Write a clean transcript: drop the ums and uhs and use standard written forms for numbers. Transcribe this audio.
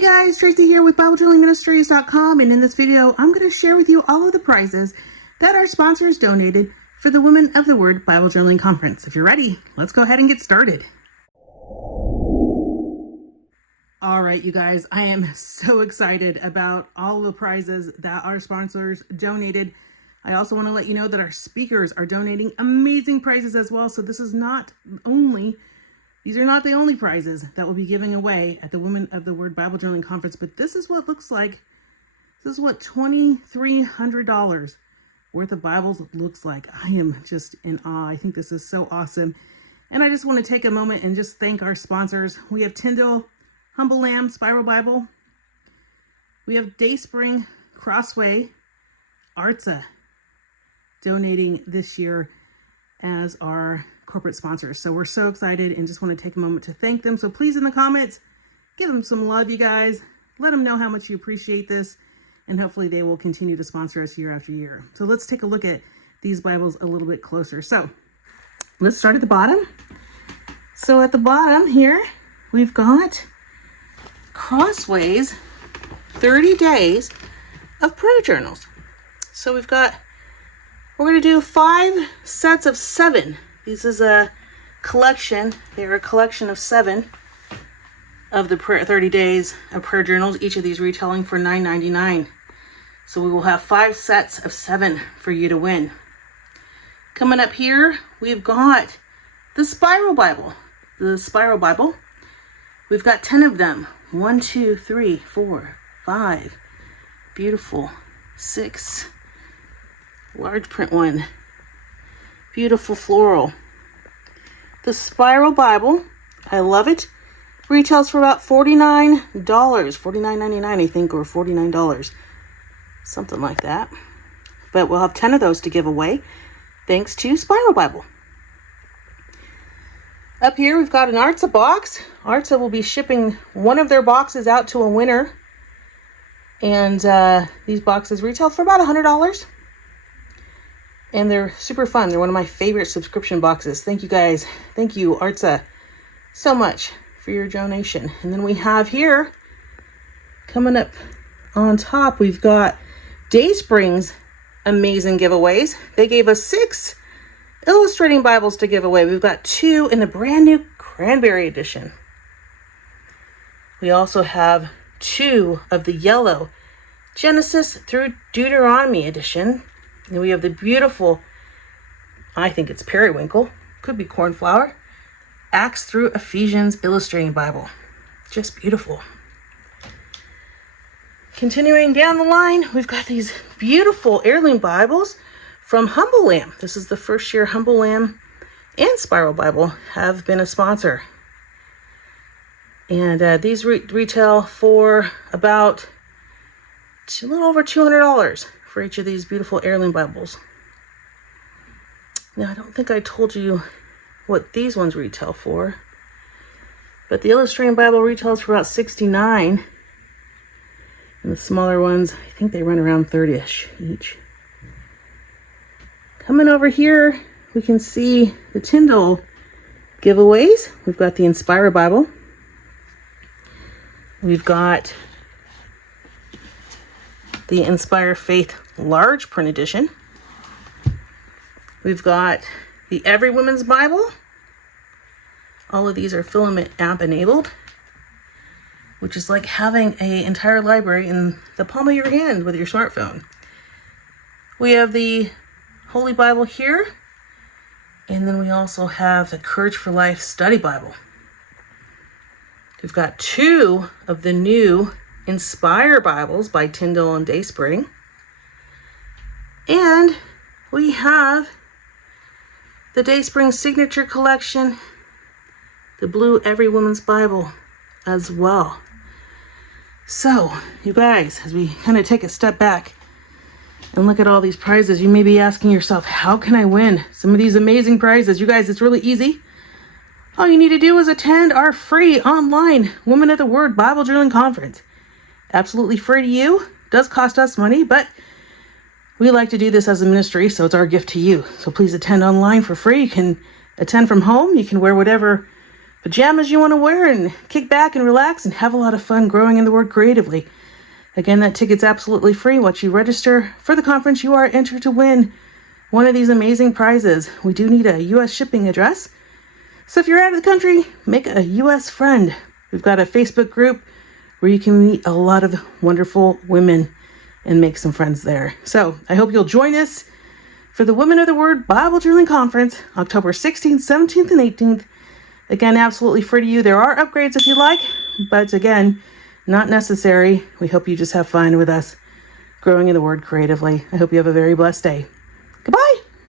Hey guys, Tracy here with BibleJournalingMinistries.com, and in this video, I'm going to share with you all of the prizes that our sponsors donated for the Women of the Word Bible Journaling Conference. If you're ready, let's go ahead and get started. All right, you guys, I am so excited about all the prizes that our sponsors donated. I also want to let you know that our speakers are donating amazing prizes as well. So these are not the only prizes that we'll be giving away at the Women of the Word Bible Journaling Conference, but this is what it looks like. This is what $2,300 worth of Bibles looks like. I am just in awe. I think this is so awesome. And I just want to take a moment and just thank our sponsors. We have Tyndale, Humble Lamb, Spiral Bible. We have Dayspring, Crossway, Artsa donating this year as our corporate sponsors. So we're so excited and just want to take a moment to thank them. So please, in the comments, give them some love, you guys. Let them know how much you appreciate this, and hopefully they will continue to sponsor us year after year. So let's take a look at these Bibles a little bit closer. So let's start at the bottom. So at the bottom here, we've got Crossway's 30 Days of Prayer Journals. So we're going to do 5 sets of 7. This is a collection. They're a collection of 7 of the 30 Days of Prayer Journals, each of these retailing for $9.99. So we will have 5 sets of 7 for you to win. Coming up here, we've got the Spiral Bible. The Spiral Bible, we've got 10 of them. 1, 2, 3, 4, 5. Beautiful. 6. Large print one. Beautiful floral. The Spiral Bible, I love it. Retails for about $49. $49.99, I think, or $49. Something like that. But we'll have 10 of those to give away, thanks to Spiral Bible. Up here, we've got an Artsa box. Artsa will be shipping one of their boxes out to a winner. And these boxes retail for about $100. And they're super fun. They're one of my favorite subscription boxes. Thank you guys. Thank you, Artsa, so much for your donation. And then we have here, coming up on top, we've got Dayspring's amazing giveaways. They gave us 6 illustrating Bibles to give away. We've got 2 in the brand new Cranberry edition. We also have 2 of the yellow Genesis through Deuteronomy edition. And we have the beautiful, I think it's periwinkle, could be cornflower, Acts through Ephesians illustrating Bible. Just beautiful. Continuing down the line, we've got these beautiful heirloom Bibles from Humble Lamb. This is the first year Humble Lamb and Spiral Bible have been a sponsor. And these retail for about a little over $200 for each of these beautiful heirloom Bibles. Now, I don't think I told you what these ones retail for, but the illustrating Bible retails for about $69, and the smaller ones, I think they run around $30-ish each. Coming over here, we can see the Tyndale giveaways. We've got the Inspire Bible. We've got the Inspire Faith Large Print Edition. We've got the Every Woman's Bible. All of these are filament app enabled, which is like having an entire library in the palm of your hand with your smartphone. We have the Holy Bible here, and then we also have the Courage for Life Study Bible. We've got 2 of the new Inspire Bibles by Tyndale and Dayspring. And we have the Dayspring Signature Collection, the blue Every Woman's Bible as well. So, you guys, as we kind of take a step back and look at all these prizes, you may be asking yourself, how can I win some of these amazing prizes? You guys, it's really easy. All you need to do is attend our free online Women of the Word Bible Journaling Conference. Absolutely free to you. Does cost us money, but we like to do this as a ministry, so it's our gift to you. So please attend online for free. You can attend from home. You can wear whatever pajamas you want to wear and kick back and relax and have a lot of fun growing in the Word creatively. Again, that ticket's absolutely free. Once you register for the conference, you are entered to win one of these amazing prizes. We do need a U.S. shipping address. So if you're out of the country, make a U.S. friend. We've got a Facebook group where you can meet a lot of wonderful women and make some friends there. So I hope you'll join us for the Women of the Word Bible Journaling Conference, October 16th, 17th, and 18th. Again, absolutely free to you. There are upgrades if you like, but again, not necessary. We hope you just have fun with us growing in the Word creatively. I hope you have a very blessed day.